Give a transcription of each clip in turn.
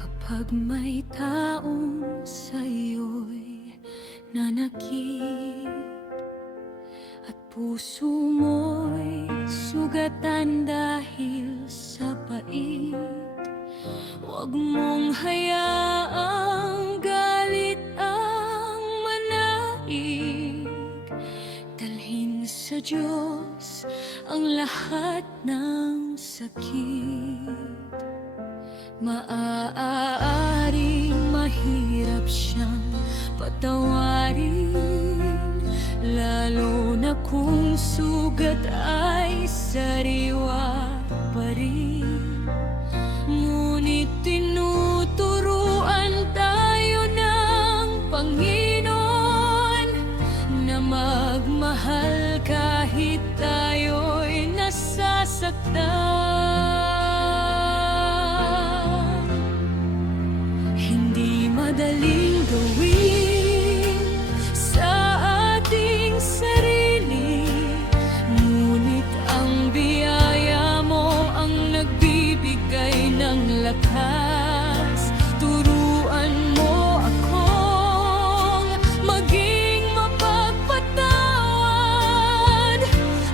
Kapag may taong sa'yo'y nanakit at puso mo'y sugatan dahil sa pait, huwag mong hayaang galit ang manaig. Dalhin sa Diyos ang lahat ng sakit. Maaaring mahirap siyang patawarin, lalo na kung sugat ay sariwa pa rin. Ngunit tinuturuan tayo ng Panginoon na magmahal kahit tayo'y nasasaktan. Madaling gawin sa ating sarili, ngunit ang biyaya mo ang nagbibigay ng lakas. Turuan mo akong maging mapagpatawad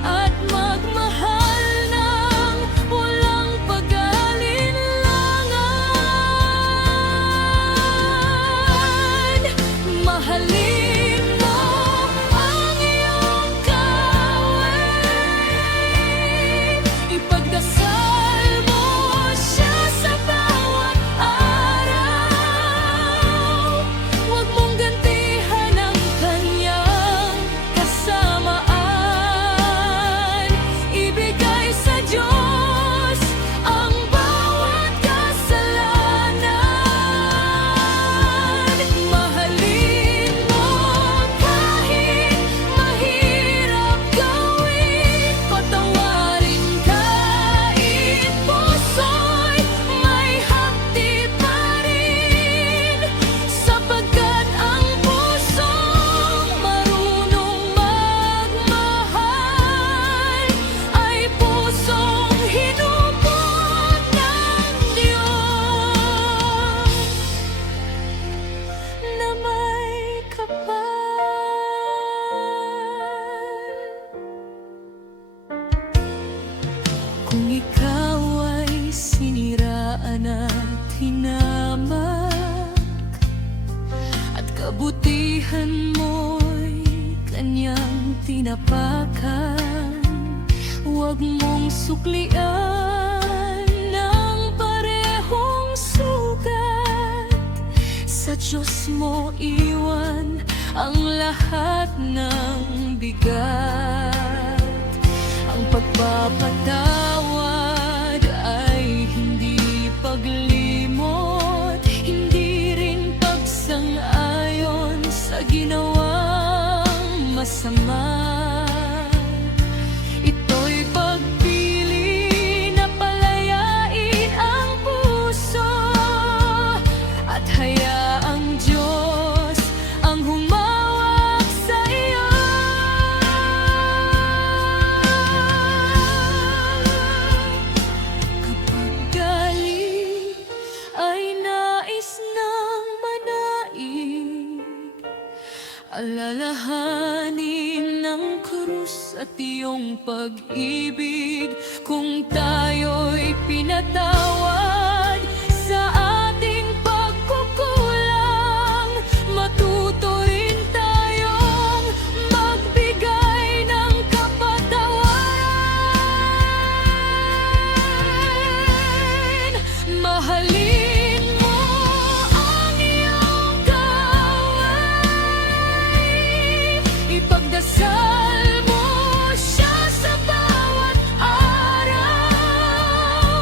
at magmahal ng walang pag-alinlangan. Mahalin mo ang iyong kaway, ipagdasal mo siya sa bawat araw. Huwag mong gantihan ang kanyang kasamaan. Ibigay sa Diyos ang bawat kasalanan. Mahalin mo kahit mahirap gawin, patawarin kahit puso'y may hapdi pa rin, sapagkat ang pusong marunong magmahal ay pusong hinubog ng Diyos na may kapal. Kung ikaw ay siniraan at hinamak, at kabutihan mo'y kanyang tinapakan, huwag mong suklian ng parehong sugat. Sa Diyos mo iwan ang lahat ng bigat. Ang pagpapatawad ay hindi paglimot, hindi rin pagsang-ayon sa ginawang masama. Ito'y pagpili na palayain ang puso at hayaang Diyos ang humawak sa iyo. Kapag galit ay nais ng manaig, alalahanin ng krus at iyong pag-ibig. Kung tayo'y pinatawad sa ating pagkukulang, matuto rin tayong magbigay ng kapatawaran. Mahalin mo ang iyong kaway, ipagdasal mo siya sa bawat araw.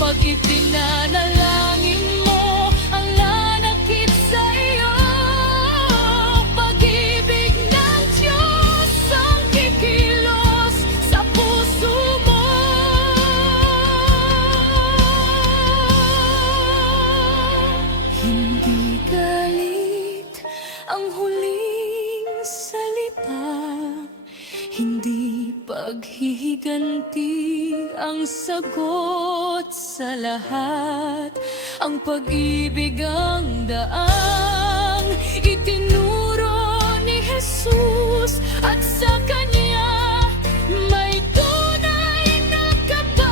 Kapag ipinanalangin mo ang nanakit sa iyo, pag-ibig ng Diyos ang kikilos sa puso mo. Hindi galit ang huling salita, hindi paghihiganti ang sagot sa lahat. Ang pag-ibig ang daang itinuro ni Jesus, at sa Kanya may tunay na kapayapaan.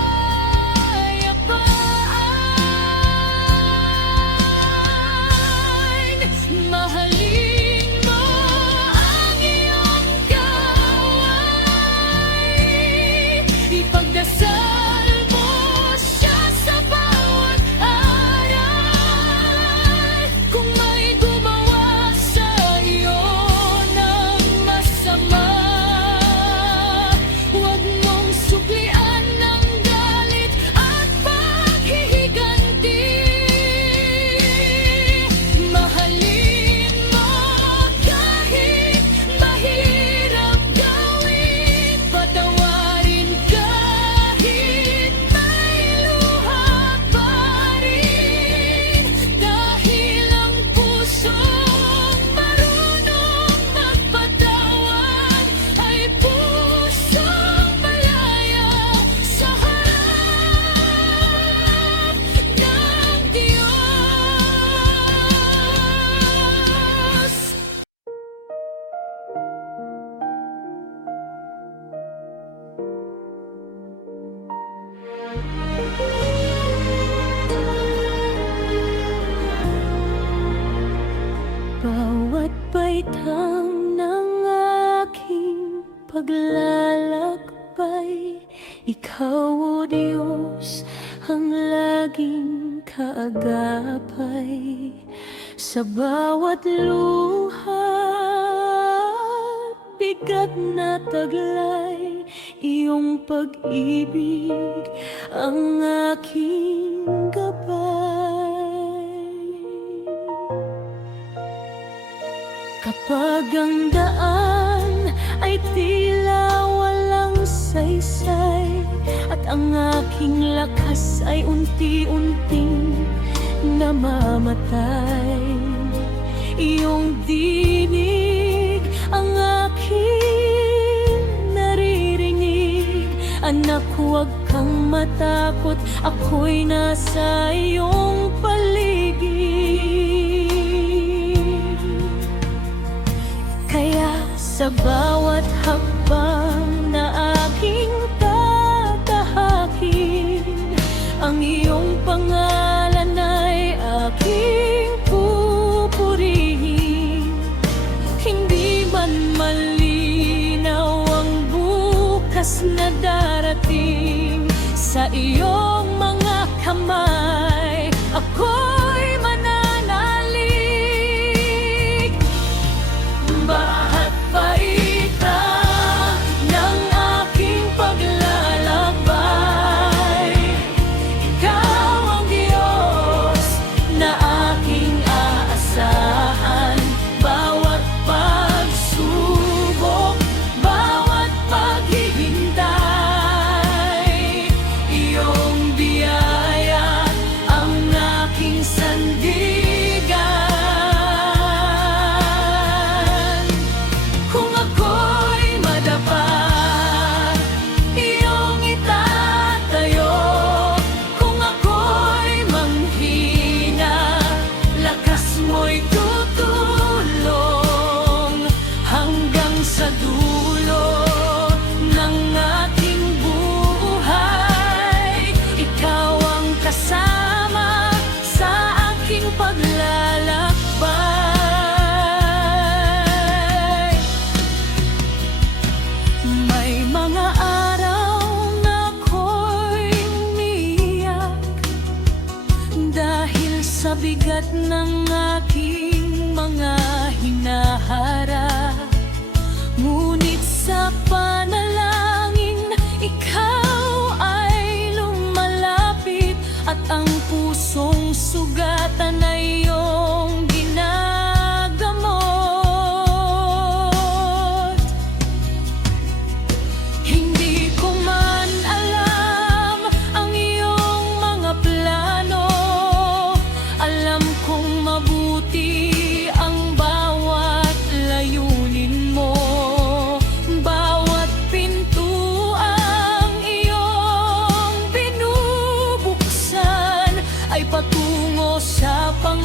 Mahalin mo ang iyong kaway, ipagdasal mo siya sa bawat aral. Kung may gumawa sa iyo ng masama, huwag mong suklian ng galit at paghihiganti. Mahalin mo kahit mahirap gawin, patawarin kahit may luha pa rin. Dahil ang pusong marunong magpatawad ay pusong malaya sa harap ng Diyos. Bawat baitang ng aking paglalakbay, Ikaw, O Diyos, ang laging kaagapay. Sa bawat luha, bigat na taglay, iyong pag-ibig ang aking gabay. Kapag ang daan ay tila walang saysay, at ang aking lakas ay unti-unting namamatay, iyong dinig ang aking naririnig. Anak, huwag kang matakot, ako'y nasa iyong paligid. Kaya sa bawat hakbang na aking tatahakin, ang iyong pangalan ay aking pupurihin. Hindi man malinaw ang bukas na darating, sa iyong mga kamay ako'y mananalig. Bahat paita ng aking paglalakbay, Ikaw ang Diyos na aking aasahan. Bawat pagsubok, bawat paghihintay, iyong biyaya ang aking sandigan. Kung ako'y madapa, iyong itatayo. Kung ako'y manghina, lakas mo'y tutulong. Hanggang sa dulo ng aking buhay, ikaw ang kasama sa aking paglalakbay. May mga araw na ako'y umiiyak dahil sa bigat ng aking mga hinaharap. Ngunit sa panalangin, ikaw ay lumalapit sugatan na iyong ginagamot. Hindi ko man alam ang iyong mga plano, alam kong mabuti ang bawat layunin mo. Bawat pintuang iyong binubuksan ay patungo sa Panginoon.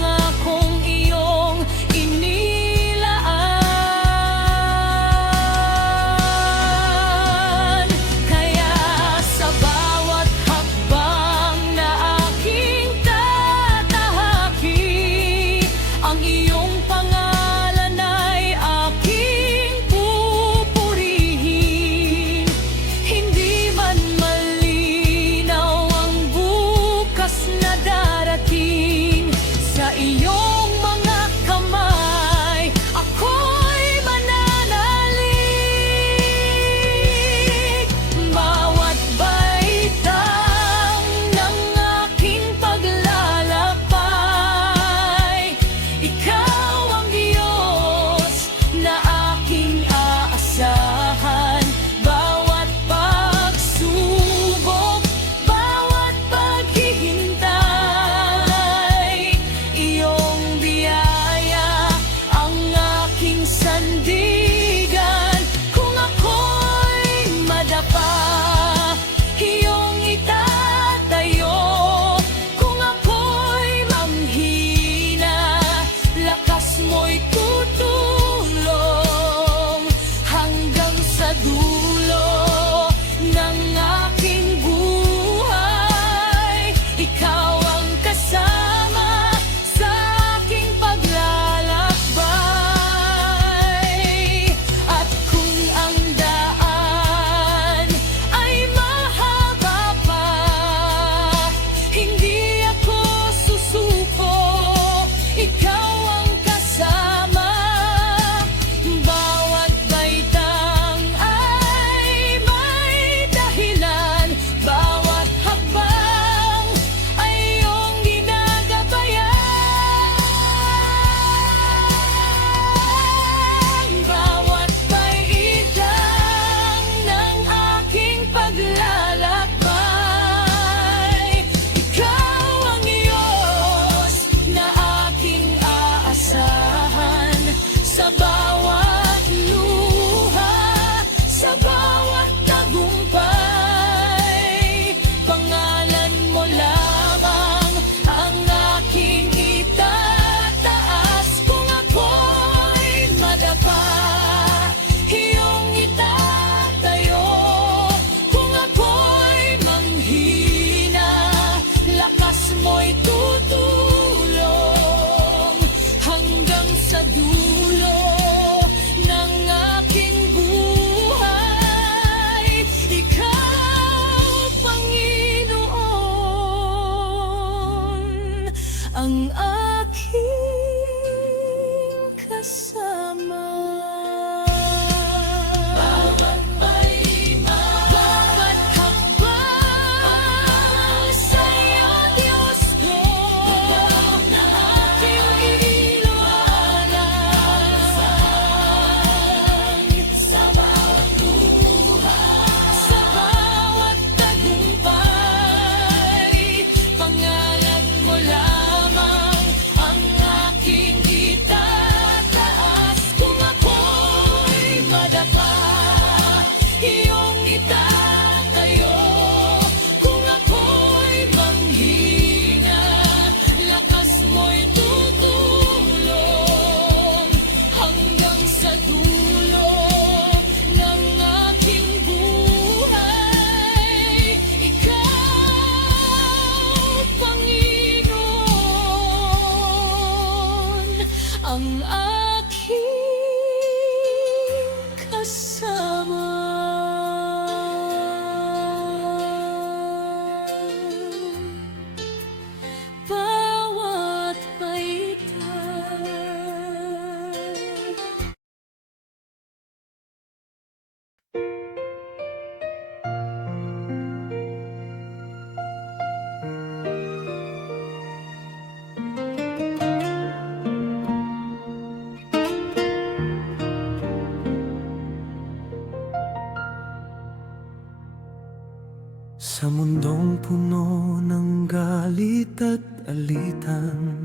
Sa mundong puno ng galit at alitan,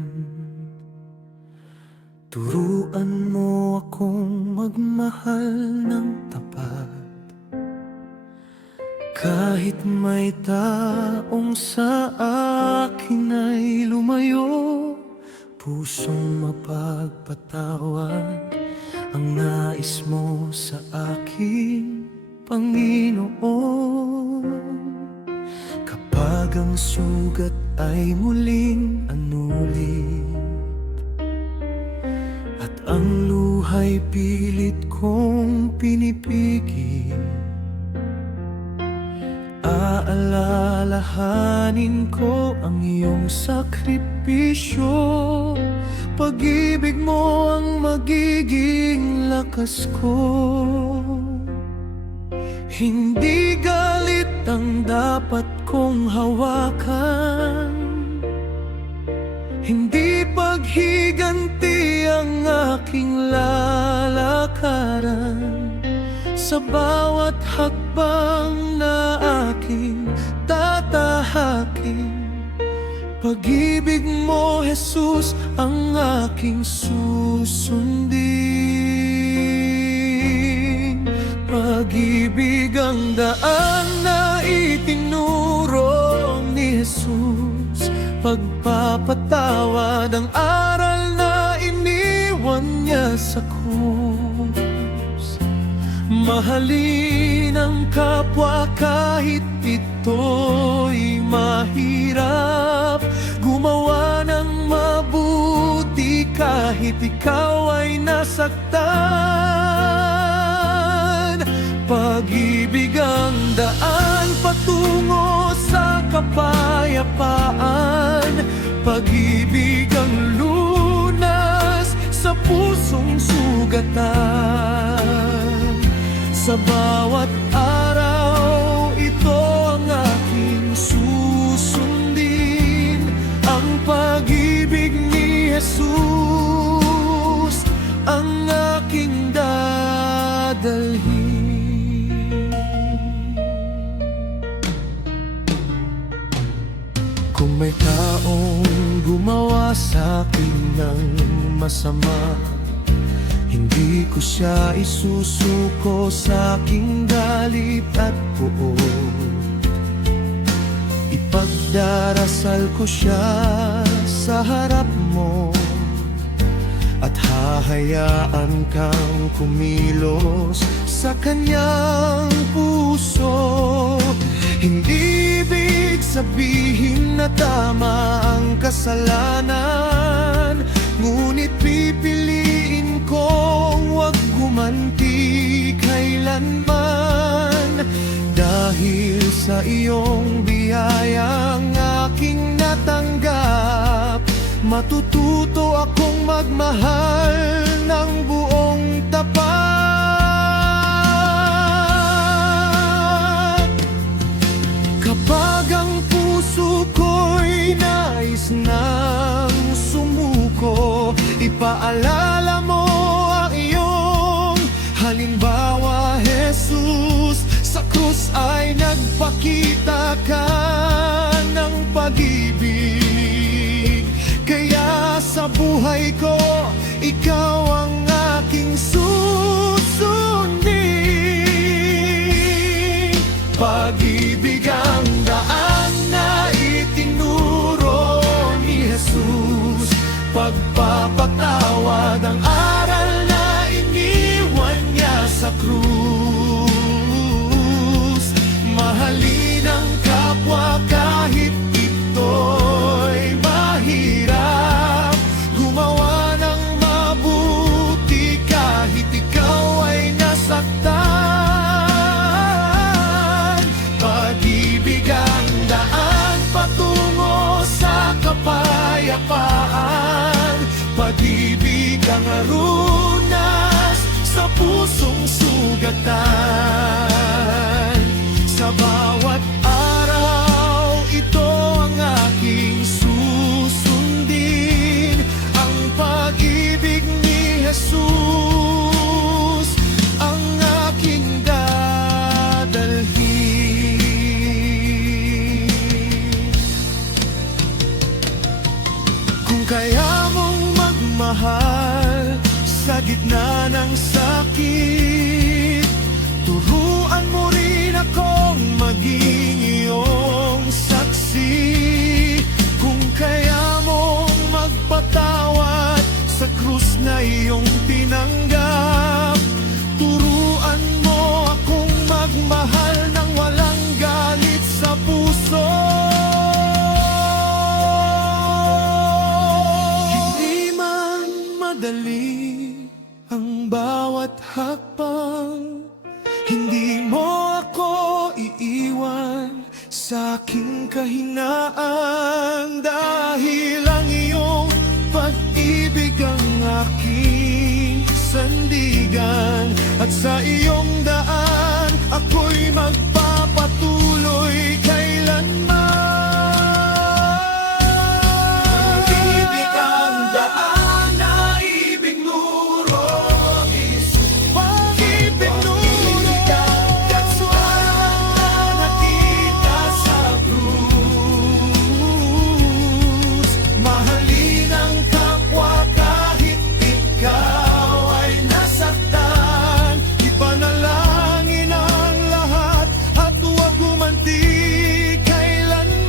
turuan mo akong magmahal ng tapat. Kahit may taong sa akin ay lumayo, pusong mapagpatawad ang nais mo sa akin, Panginoon. Kapag ang sugat ay muling anulit at ang luha'y pilit kong pinipigil, aalalahanin ko ang iyong sakripisyo. Pag-ibig mo ang magiging lakas ko. Hindi galit ang dapat kong hawakan, hindi paghiganti ang aking lalakaran. Sa bawat hakbang na aking tatahakin, pag-ibig mo, Jesus, ang aking susundin. Pag-ibig ang daan na itinuro ni Jesus, pagpapatawad ang aral na iniwan niya sa krus. Mahalin ang kapwa kahit ito'y mahirap, gumawa ng mabuti kahit ikaw ay nasaktan. Pag-ibig ang daan patungo sa kapayapaan, pag-ibig ang lunas sa pusong sugatan. Sa bawat araw, ito ang aking susundin, ang pag-ibig ni Jesus, ang aking dadalhin. Kung may taong gumawa sa akin ng masama, hindi ko siya isusuko sa aking galit at puot. Ipagdarasal ko siya sa harap mo at hahayaan kang kumilos sa kanyang puso. Hindi ibig sabihin na tama ang kasalanan, ngunit pipiliin kong huwag gumanti kailanman. Dahil sa iyong biyayang aking natanggap, matututo akong magmahal ng buong tapat. Kapag ang puso ko'y nais nang sumuko, ipaalala mo ang iyong halimbawa, Jesus. Sa krus ay nagpakita ka ng pag-ibig, kaya sa buhay ko, ikaw ang aking susundin. Pag-ibig ang daan na itinuro ni Jesus, pagpapatawad ang aral na iniwan niya sa krus. Mahalin ang kapwa kahit ito'y mahirap, gumawa ng mabuti kahit ikaw ay nasaktan. Pag-ibig ang daan patungo sa kapayapaan, pag-ibig ang arunas sa pusong sugatan. Sa bawat araw, ito ang aking susundin, ang pag-ibig ni Jesus, ang aking dadalhin. na iyong tinanggap. Turuan mo akong magmahal ng walang galit sa puso. Hindi man madali ang bawat hakbang, hindi mo ako iiwan sa aking kahinaan. Dahil ang iyong pag-ibig ang aking sandigan, at sa iyong daan ako'y magpapatuloy kailanman. Pag-ibig ang daan na ibig nuro, pag-ibig nuro, katswan na nakita sa krus. Mahalin ang kapwa kahit ikaw ay nasaktan. Ipanalangin ang lahat at huwag gumanti kailanman.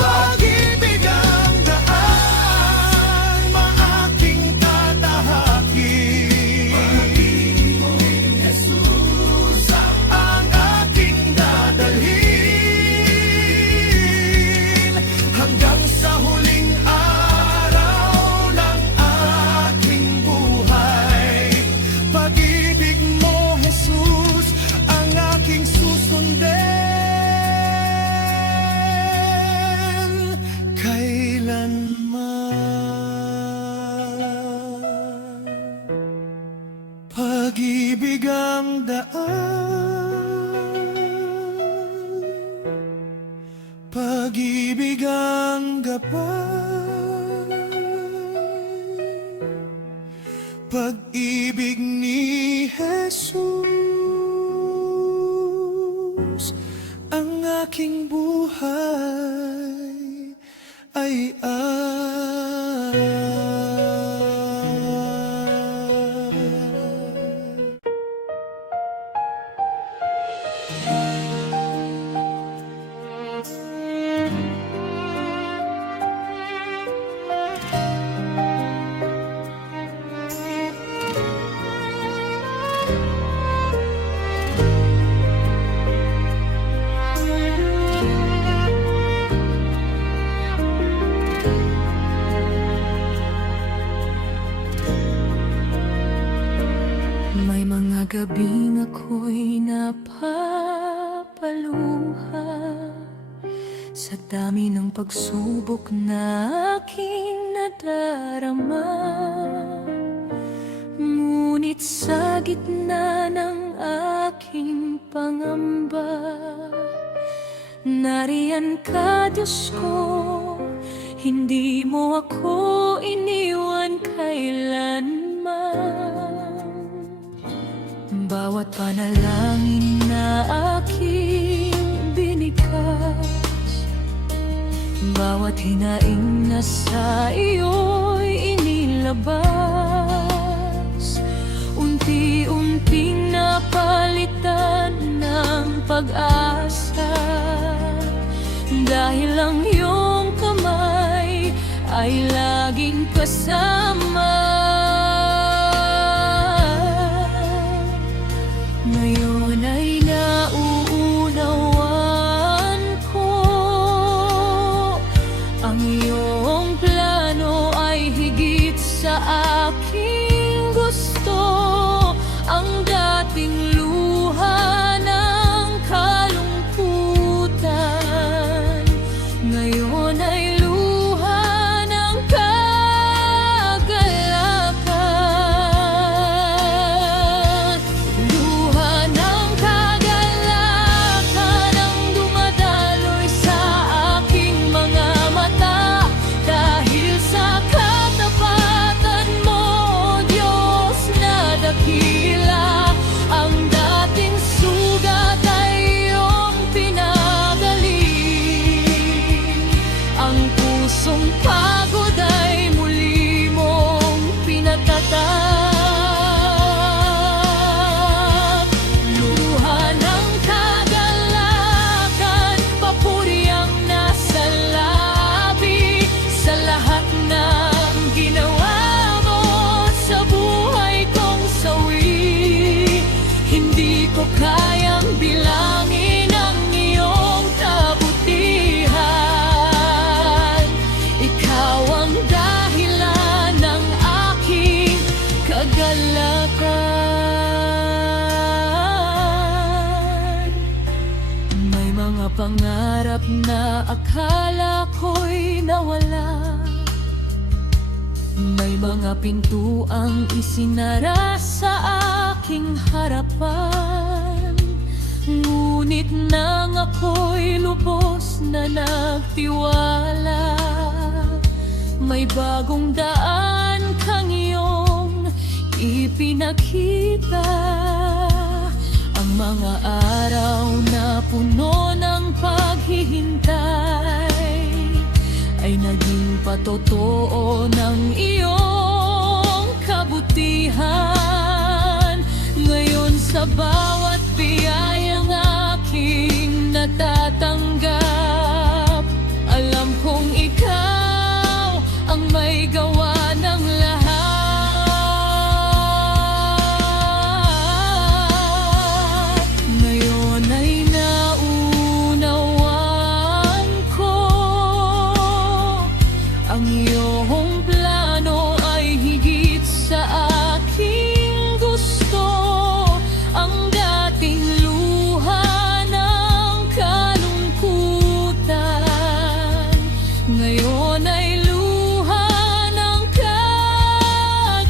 Pag-ibig ang daan, maaking tatahakin. Pag-ibig mo, Jesus, ang aking dadalhin hanggang sa huling araw ng aking buhay. Pag-ibig mo, Jesus, ang aking susundin kailanman. Pag-ibig ang daan, pag-ibig ang gabay, pag-ibig ni Jesus, ang aking buhay ay May mga gabing ako'y napapaluha sa dami ng pagsubok na aking nadarama. Ngunit sa gitna ng aking pangamba, nariyan ka, Diyos ko, hindi mo ako iniwan kailanman. Bawat panalangin na aking binigkas, bawat hinaing na sa iyo'y inilabas, unti-unting napalitan ng pag-asa. Dahil ang iyong kamay ay laging kasama. Ngayon ay nauunawaan ko, ang iyong plano ay higit sa aking gusto. Ang dating luha ng kalungkutan, ngayon ay luha ng kagalakan. Luha ng kagalakan ang dumadaloy sa aking mga mata. Dahil sa katapatan mo, Diyos na dakila, ang dating sugat ay iyong pinagaling. Ang pusong pagod ay muli mong pinatatag. Luha ng kagalakan, papuri ang nasa labi sa lahat ng pangarap na akala ko'y nawala. May mga pintuang isinara sa aking harapan, ngunit nang ako'y lubos na nagtiwala, may bagong daan kang iyong ipinakita. Ang mga araw na puno ng paghihintay ay naging patotoo ng iyong kabutihan. Ngayon sa bawat biyayang aking natatanggap, alam kong ikaw ang may gawa ng lahat. Ngayon ay naunawaan ko, ang iyong plano ay higit sa aking gusto. Ang dating luha ng kalungkutan, ngayon ay luha ng kagalakan.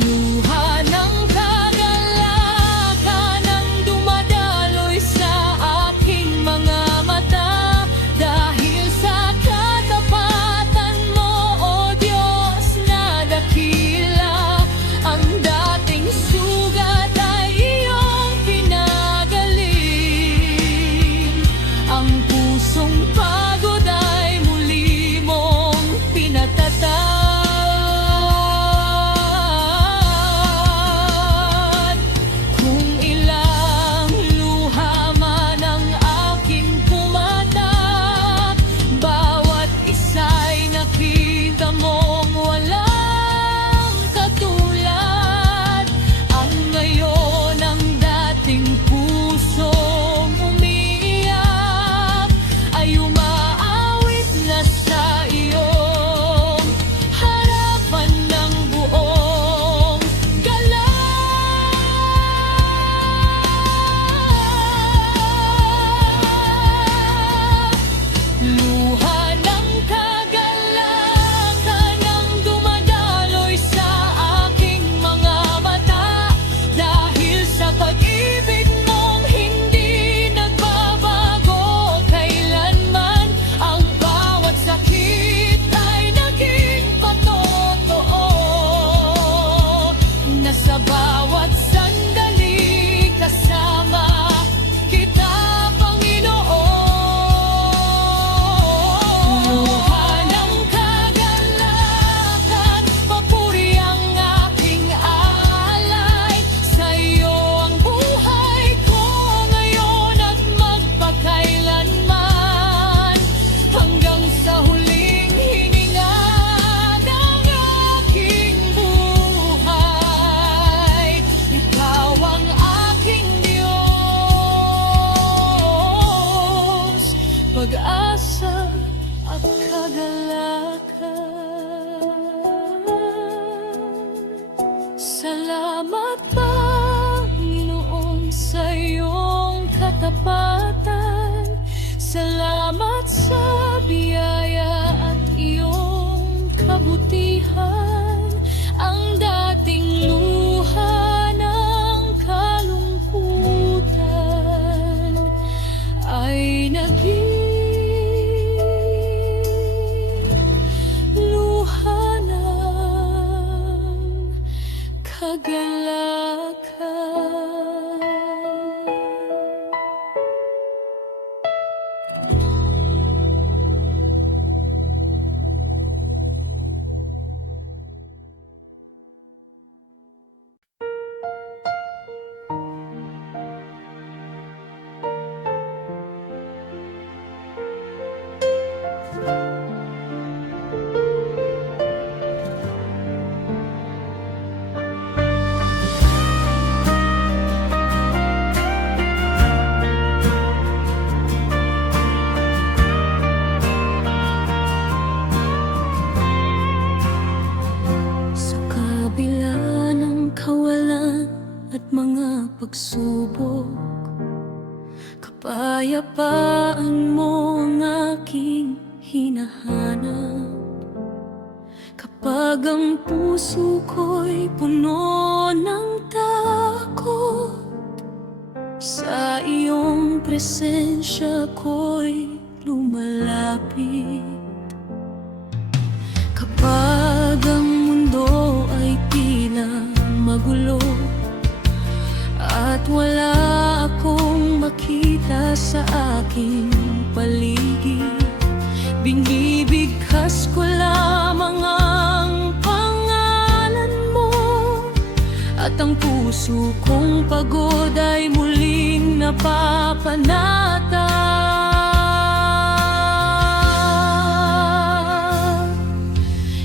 Luha ng kagalakan ang dumadaloy sa aking mga mata, dahil sa katapatan mo, O Diyos na dakila. Ang dating sugat ay iyong pinagaling, ang pusong pagod ay muli mong pinatatag. Kung ilang luha man ang aking pumatak, bawat isa'y nakita mong walang katulad. Ang ngayon ang dating pusong umiiyak ay umaawit na sa iyong harapan ng buong galak. Luha ng kagalakan ang dumadaloy sa aking mga mata, dahil sa pag-ibig mong hindi nagbabago kailanman. Ang bawat sakit ay naging patotoo, na sa bawat sandali kasama kita, Panginoon. Luha ng kagalakan, papuri ang aking alay. Sa iyo ang buhay ko ngayon at magpakailanman, hanggang sa huling hininga ng aking buhay. Ikaw ang aking Diyos, pag-asa at kagalakan. Salamat, Panginoon, sa iyong katapatan. Salamat sa biyaya at iyong kabutihan. Ang dating luha ng kalungkutan ay naging luha ng kagalakan. mga pagsubok, kapayapaan mo ang aking hinahanap. Kapag ang puso ko'y puno ng takot, sa iyong presensya ko'y lumalapit. Kapag ang mundo ay tila magulo at wala akong makita sa aking paligid, binibigkas ko lamang ang pangalan mo, at ang puso kong pagod ay muling napapanata.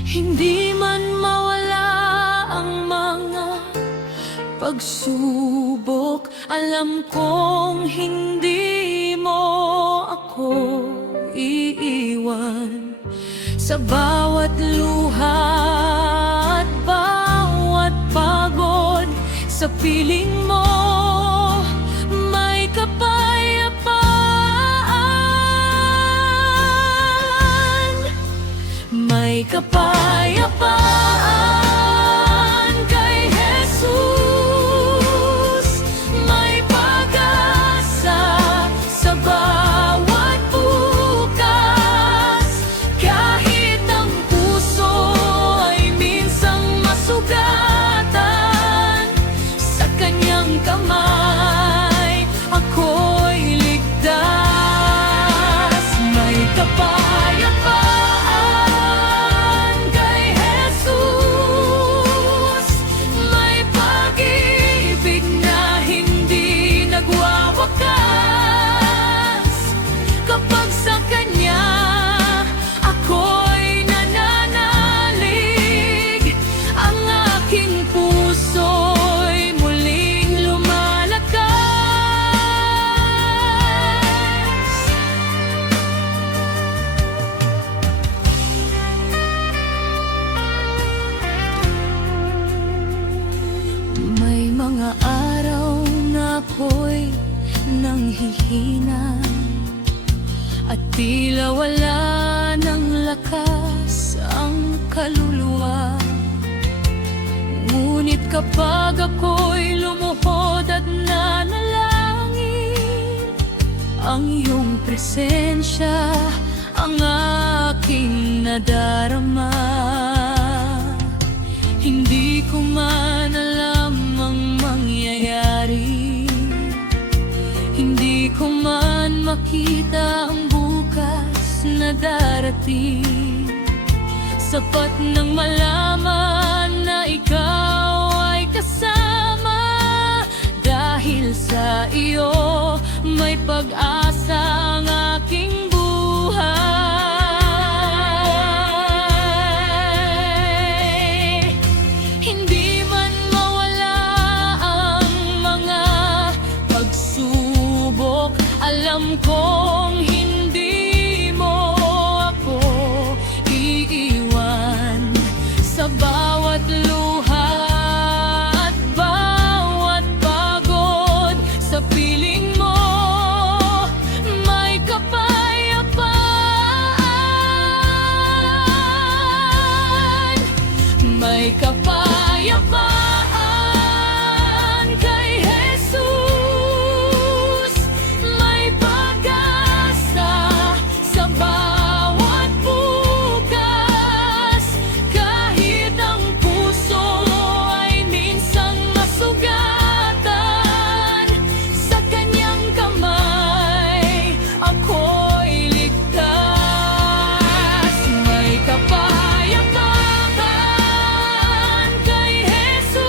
Hindi man mawala ang mga pagsubok, alam kong hindi mo ako iiwan. Sa bawat luha at bawat pagod, sa piling mo may kapayapaan. May kapayapaan kay Jesus, may pag-asa sa bawat bukas. Kahit ang puso ay minsang masugatan, sa kanyang kamay ako'y ligtas. May kapayapaan kay Jesus, may pag-ibig na hindi nagwawakas. Kapag sa kanya ako'y nananalig, ang aking puso'y muling lumalakas. May mga araw na ako'y nanghihina at tila wala ng lakas ang kaluluwa. Ngunit kapag ako'y lumuhod at nanalangin, ang iyong presensya ang aking nadarama. Hindi ko man alam ang mangyayari, hindi ko man makita ang bukas na darating. Sapat nang malaman na ikaw ay kasama, dahil sa iyo may pag-asa ang aking buhay. Hindi man mawala ang mga pagsubok, alam kong hindi mo ako iiwan. Sa bawat luha at bawat pagod, sa piling mo may kapayapaan. May kapayapaan kay Jesus, may pag-asa sa bawat bukas. Kahit ang puso ay minsang masugatan, sa kanyang kamay ako'y ligtas. May kapayapaan kay Jesus,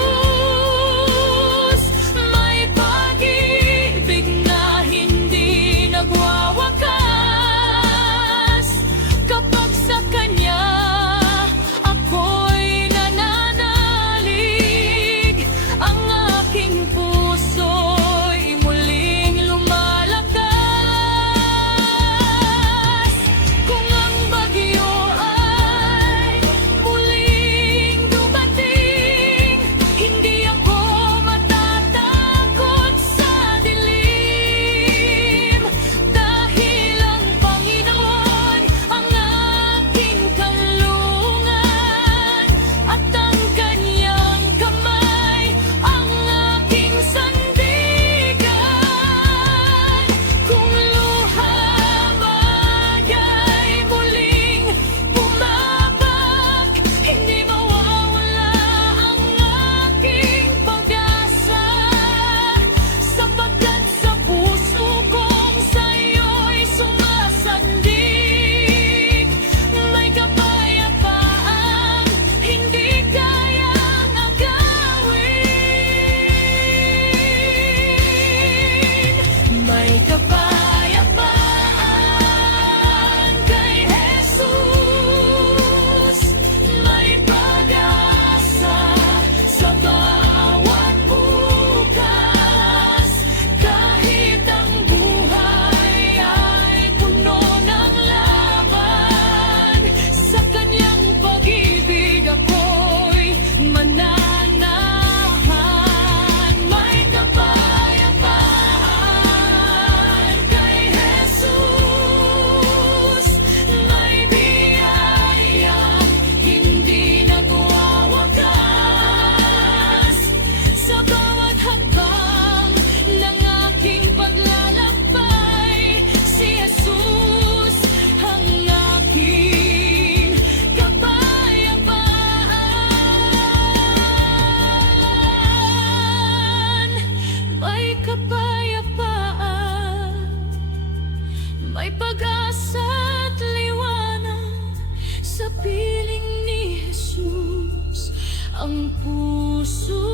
ang puso